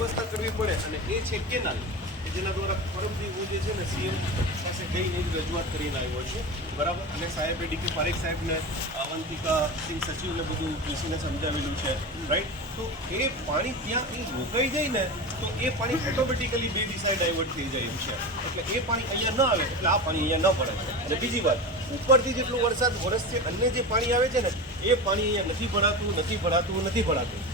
વ્યવસ્થા કરવી પડે અને એ છે કેનાલ કે જેના દ્વારા પરમથી હું જે છે ને સીએમ પાસે જઈને રજૂઆત કરીને આવ્યો છું, બરાબર. અને સાહેબે ડીકે પારેખ સાહેબને અવંતિકા સિંહ સચિવને બધું બેસીને સમજાવેલું છે, રાઈટ. તો એ પાણી ત્યાં રોકાઈ જાય ને તો એ પાણી ઓટોમેટિકલી બે દિશાએ ડાયવર્ટ થઈ જાય એમ છે. એટલે એ પાણી અહીંયા ન આવે એટલે આ પાણી અહીંયા ન ભરાય. અને બીજી વાત, ઉપરથી જેટલો વરસાદ વરસશે અન્ય જે પાણી આવે છે ને એ પાણી અહીંયા નથી ભરાતું.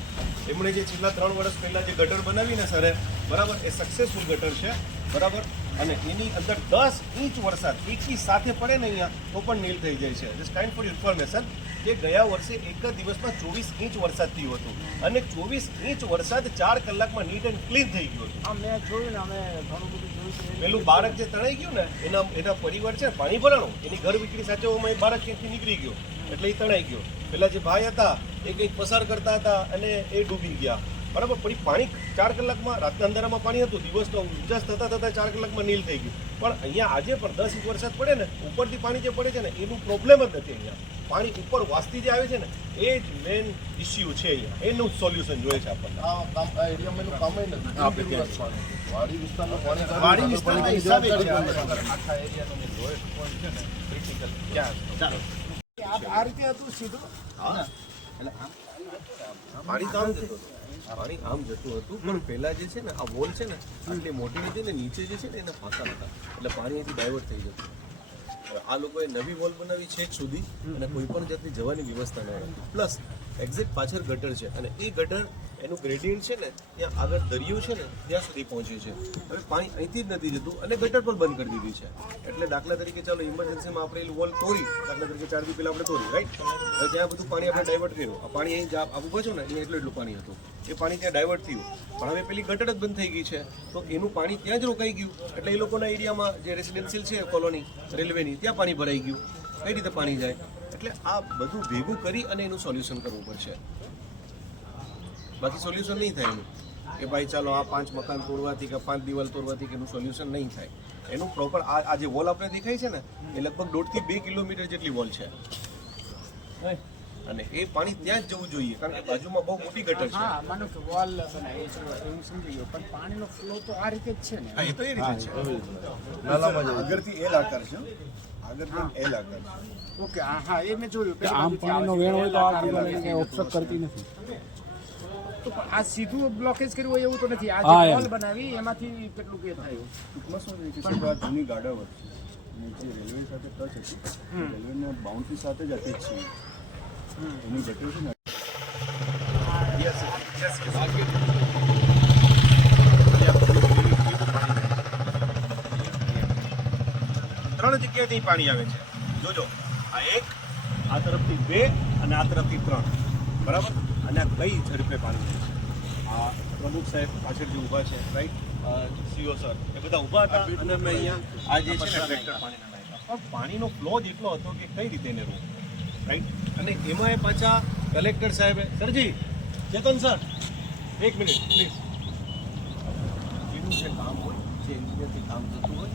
એમણે જે છેલ્લા 3 વર્ષ પહેલાં જે ગટર બનાવીને સરે, બરાબર, એ સક્સેસફુલ ગટર છે, બરાબર. અને એની અંદર 10 ઇંચ વરસાદ એકી સાથે પડે ને અહીંયા તો પણ નીલ થઈ જાય છે. જસ્ટ કાઇન્ડ ફોર ઇન્ફોર્મેશન કે ગયા વર્ષે એક જ દિવસમાં 24 ઇંચ વરસાદ થયો હતો અને 24 ઇંચ વરસાદ 4 કલાકમાં નીટ એન્ડ ક્લીન થઈ ગયો હતો. મેં જોયું ને, અમે ઘણું બધું જોયું છે. પેલું બાળક જે તણાઈ ગયું ને એના પરિવાર છે પાણી ભરાણું, એની ઘર વિકરી સાચવવામાં એ બાળક ક્યાંથી નીકળી ગયો એટલે એ તણાઈ ગયો. પેલા જે ભાઈ હતા એ કંઈક પસાર કરતા હતા અને એ ડૂબી ગયા, બરાબર. પણ પાણી 4 કલાકમાં, રાતના અંધારામાં પાણી હતું, દિવસનો ઉજાસ થતા 4 કલાકમાં નીલ થઈ ગયું. પણ અહીંયા આજે પણ 10 ઇંચ વરસાદ પડે ને ઉપરથી પાણી જે પડે છે ને એનું પ્રોબ્લેમ જ નથી. અહીંયા પાણી ઉપર વાસ્તી જે આવે છે ને એ જ મેઇન ઇસ્યુ છે. અહીંયા એનું સોલ્યુશન જોઈએ છે આપણને. આ એરિયામાં એનું કામ નથી. વાડી વિસ્તારનું પાણી, વાડી વિસ્તારના હિસાબે છે આખા એરિયાનો લોએસ્ટ પોઈન્ટ છે ને ક્રિટિકલ ક્યાં. ચાલો આ રીતે હતું સીધું. હા, પાણી તો આમ જતું હતું, પાણી આમ જતું હતું. પણ પહેલા જે છે ને આ વોલ છે ને આટલી મોટી હતી ને નીચે જે છે ને એને ફાંકા હતા એટલે પાણી અહીંથી ડાયવર્ટ થઈ જતું. આ લોકોએ નવી વોલ બનાવી છેક સુધી અને કોઈ પણ જાતની જવાની વ્યવસ્થા ન હતી. પ્લસ એક્ઝેક્ટ પાછળ ગટર છે અને એ ગટર એનું ગ્રેડિયન્ટ છે ને ત્યાં આગળ દરિયો છે ને ત્યાં સુધી પહોંચ્યું છે. હવે પાણી અહીંથી જ નથી જતું અને ગટર પણ બંધ કરી દીધી છે. એટલે દાખલા તરીકે ચાલો ઇમરજન્સીમાં આપણે વોલ તોડી, દાખલા તરીકે 4 દી પહેલાં આપણે તોડી, રાઈટ. હવે ત્યાં બધું પાણી આપણે ડાયવર્ટ કર્યું. આ પાણી અહીં આવું બચ્યું ને અહીંયા એટલું પાણી હતું, એ પાણી ત્યાં ડાયવર્ટ થયું. પણ હવે પેલી ગટર જ બંધ થઈ ગઈ છે તો એનું પાણી ત્યાં જ રોકાઈ ગયું. એટલે એ લોકોના એરિયામાં જે રેસિડેન્શિયલ છે કોલોની રેલવેની ત્યાં પાણી ભરાઈ ગયું. કઈ રીતે પાણી જાય? એટલે આ બધું ભેગું કરી અને એનું સોલ્યુશન કરવું પડશે. બાકી સોલ્યુશન નહીં થાય એનું કે ભાઈ ચાલો આ 5 મકાન તોડવાથી કે 5 દિવાલ તોડવાથી કે એનું સોલ્યુશન નહીં થાય. એનું પ્રોપર આ જે વોલ આપણે દેખાય છે ને એ લગભગ 1.5 થી 2 કિલોમીટર જેટલી વોલ છે અને એ પાણી ત્યાં જ જવું જોઈએ કારણ કે બાજુમાં બહુ મોટી ગટર છે. હા, માનો કે વોલ બનાવી છે હું સમજી ગયો, પણ પાણીનો ફ્લો તો આ રીતે જ છે ને. હા, એ તો એ રીતે છે. નાલામાં આગળથી એલ આકાર છે, આગળથી એલ આકાર છે. ઓકે, હા, એ મેં જોયું. આમ પાણીનો વેણ હોય તો આ દિવાલ એને ઓબ્સ્ટ્રક્ટ કરતી નથી. તો આ સીધું બ્લોકેજ કર્યું હોય એવું તો નથી. આ હા, જે એમ. વોલ બનાવી એમાંથી કેટલું કે થયું. ટૂંકમાં શું છે કે સાહેબ આ જૂની ગાડા વચ્ચે અને જે રેલવે સાથે ટચ હતી રેલવેના બાઉન્ડ્રી સાથે જ હતી જ છે એની ગટર છે ને. Yes, yes, yes. ત્રણ જગ્યાએથી પાણી આવે છે. જોજો, આ એક, આ તરફથી 2 અને આ તરફથી 3, બરાબર. અને આ કઈ ઝડપે પાણી જાય છે. આ પ્રમુખ સાહેબ પાછળ જે ઊભા છે, રાઈટ, સીઓ સર, એ બધા ઊભા હતા અને મેં અહીંયા આ જે છે ને ટ્રેક્ટર પાણીના નાખ્યા. પણ પાણીનો ફ્લો જ એટલો હતો કે કઈ રીતે એને રોકવું, રાઈટ. અને એમાં પાછા કલેક્ટર સાહેબે, સરજી, ચેતન સર, 1 મિનિટ પ્લીઝ. એનું જે કામ હોય, જે એન્જિનિયરથી કામ થતું હોય